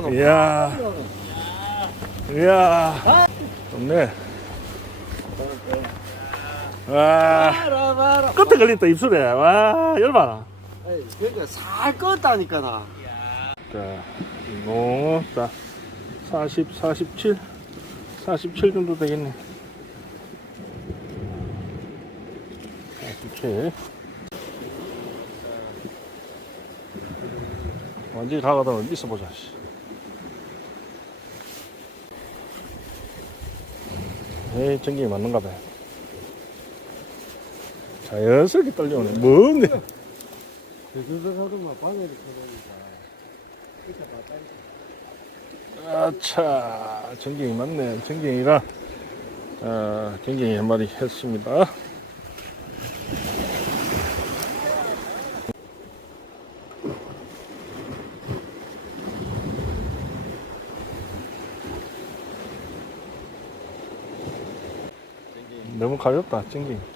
너 이야, 이야, 좋네. 와, 끝에 걸린다, 입술에. 와, 열받아. 그러니까 살 껐다니까 나 자, 이거, 자, 40, 47, 47 정도 되겠네. 47. 완전히 가가다 있어 보자. 씨. 에이, 전기 맞는가 봐. 자연스럽게 떨려오네. 뭔데? 아차 전갱이 맞네 전갱이라 아, 전갱이 한 마리 했습니다 너무 가볍다 전갱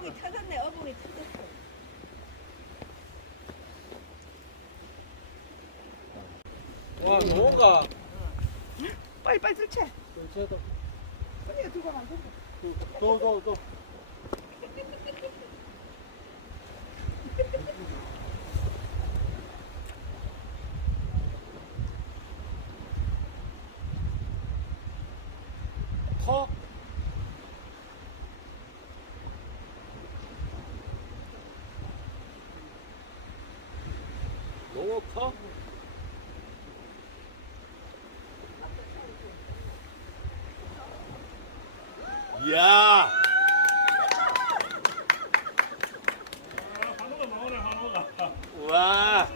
어복이 터졌네, 어복이 터졌어. 와 농가 빨리 빨리 설치. 쟤도 빨리 두고 가면 된다. 또또또 커? 너무 커? 이야! 와!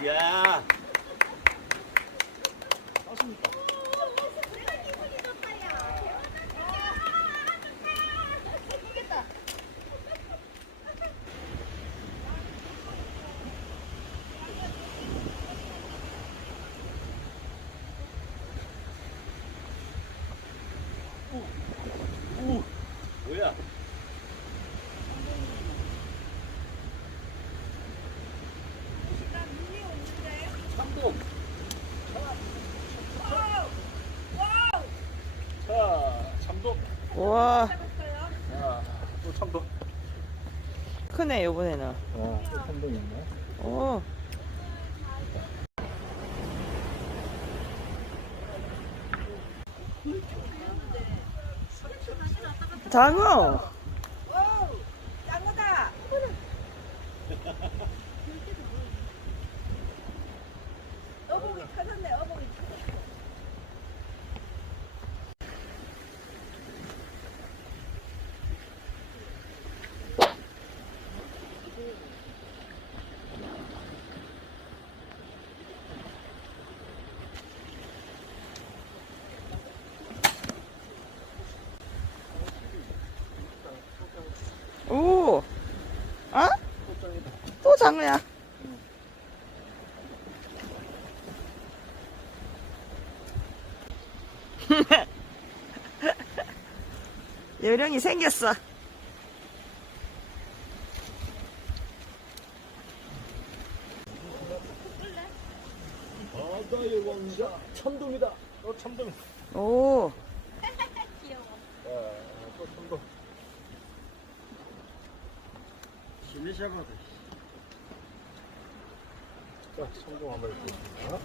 이야! 뭐야? 참돔! 자, 참돔! 와, 참돔. 크네, 요번에는. 아, 또 참돔이었네. 오. 장어. 짱거다. 어복이 터졌네, 어복 오. 어? 또 장어야. 요령이 생겼어. 바다의 왕자 참돔이다. 어 참돔. 오. 또 참돔. 실내샤가도. 자 참돔 한번 보겠습니다.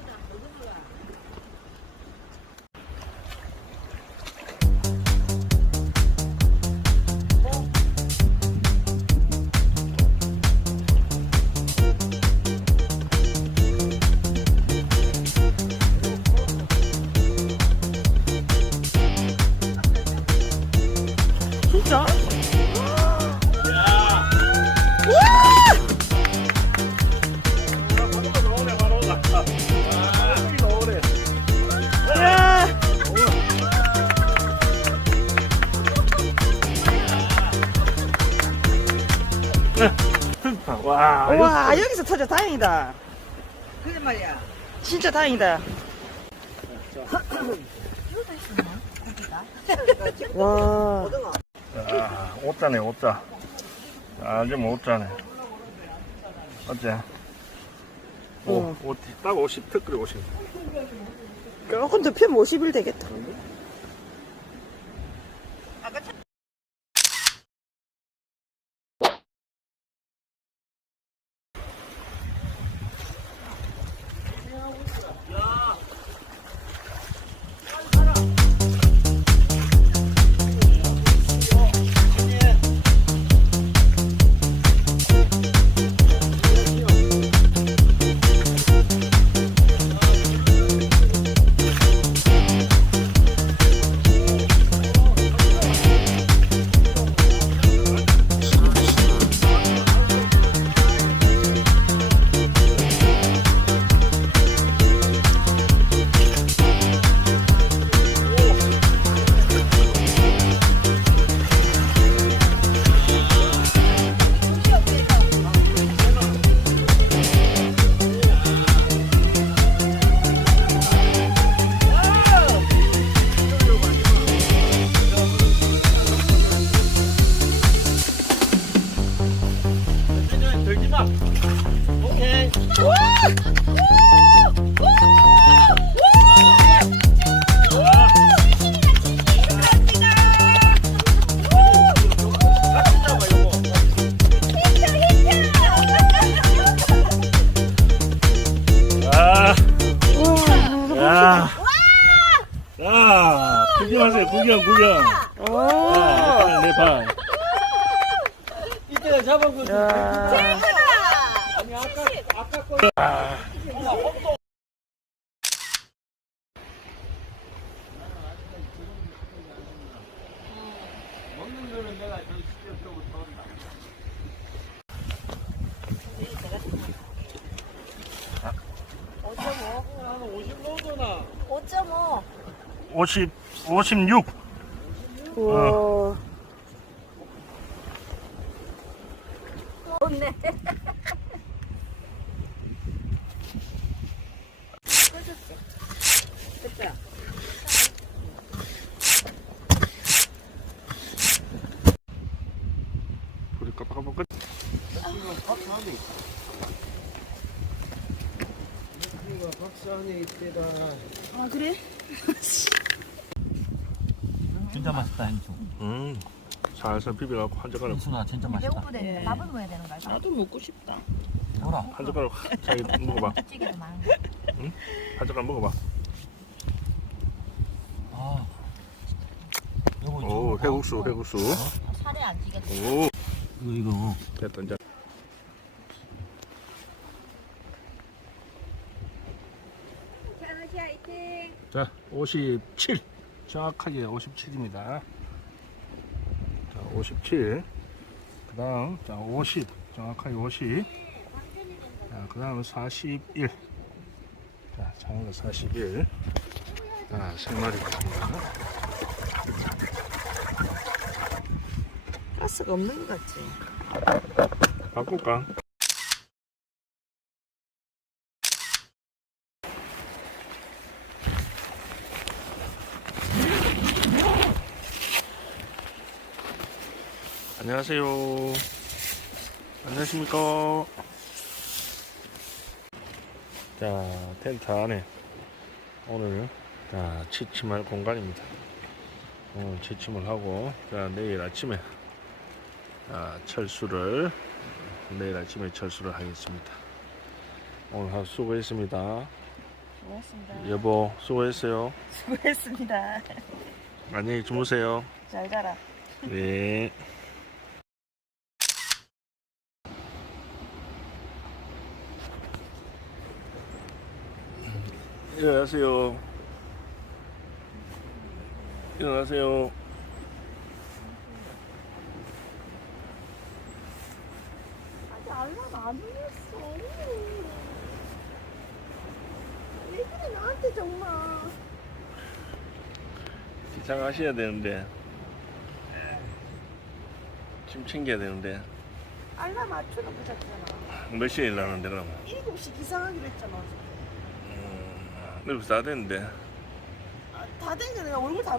와. 와 여기서 터져 다행이다. 그래 말이야. 진짜 다행이다. 와. 고등어. 아, 오짜네, 오짜. 아, 뭐 오짜네. 어째? 오, 어. 오, 딱 50, 특그리 50. 조금 더 펴면 50일 되겠다. 50, 56. 우와. 없네. 됐다. 불이 깜빡깜빡. 박 안에 있대다. 아 그래? 진짜 맛있다 hensu. 음, 살살 비벼갖고 한 젓가락, hensu나 진짜 맛있다. 배고프대. 밥을 먹어야 되는 거야. 나도 먹고 싶다. 뭐라? 한 젓가락 자기 먹어봐. 찌개도 많은 한 젓가락 먹어봐. 아. 요거 오. 해국수, 해국수. 살에 안 찌겠다. 오, 이거 이거. 됐다, 이제. 자, 57. 정확하게 57입니다. 자, 57. 그 다음, 자, 50. 정확하게 50. 자, 그 다음 41. 자, 거 41. 자, 세 마리 있습니다. 가스가 없는 것 같지? 바꿀까? 안녕하세요. 안녕하십니까. 자, 텐트 안에 오늘 자, 취침할 공간입니다. 오늘 취침을 하고 자, 내일 아침에 자, 철수를 내일 아침에 철수를 하겠습니다. 오늘 하루 수고했습니다. 수고했습니다. 여보 수고했어요. 수고했습니다. 안녕히 주무세요. 잘 가라. 네. 일어나세요. 일어나세요. 아직 알람 안 울렸어. 왜 그래 나한테 정말. 기상하셔야 되는데. 짐 챙겨야 되는데. 알람 맞춰놓고 잤잖아. 몇 시에 일어나는데 그럼? 7시 기상하기로 했잖아. 어제. 음, 7시 다 됐는데. 아, 다 된게 내가 얼굴 다.